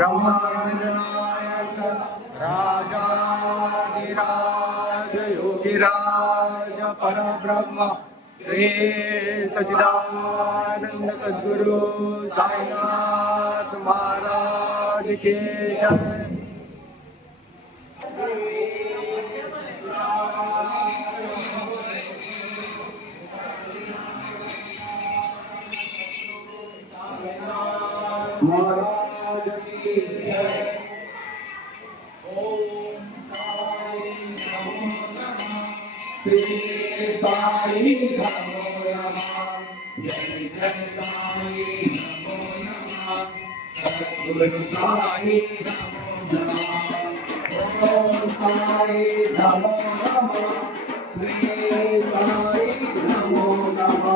महागणनायक राजाधिराज योगिराज परब्रह्म श्री सचिदानंद सद्गुरु साईनाथ महाराज के जय। साई नमो नमः सद्गुरु साई नमो नमः ओम साई नमो नमः श्री साई नमो नमः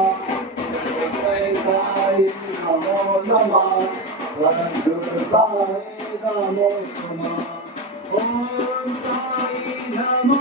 जय साई नमो नमः सद्गुरु साई नमो नमः ओम साई नमो नमः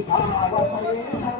বাবা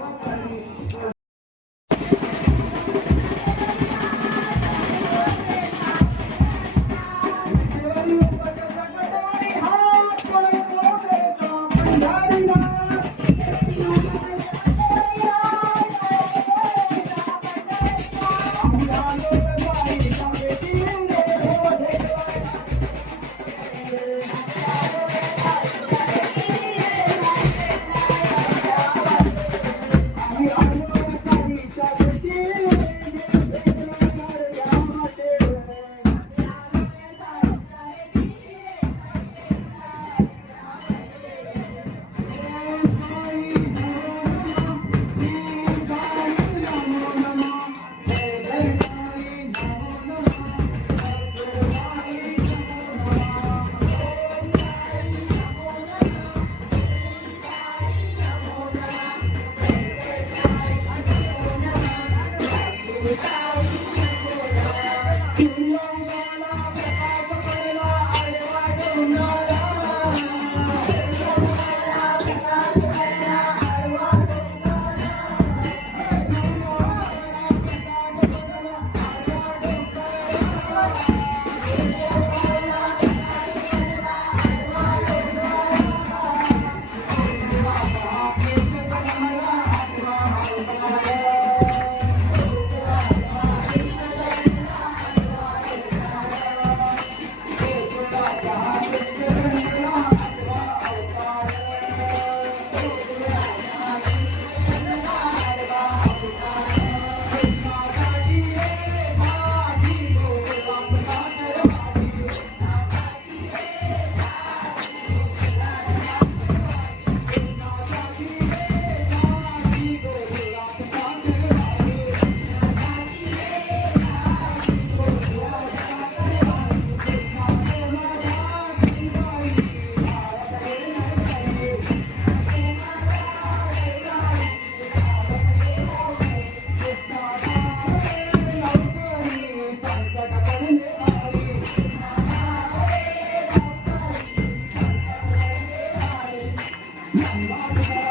何?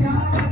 Yeah.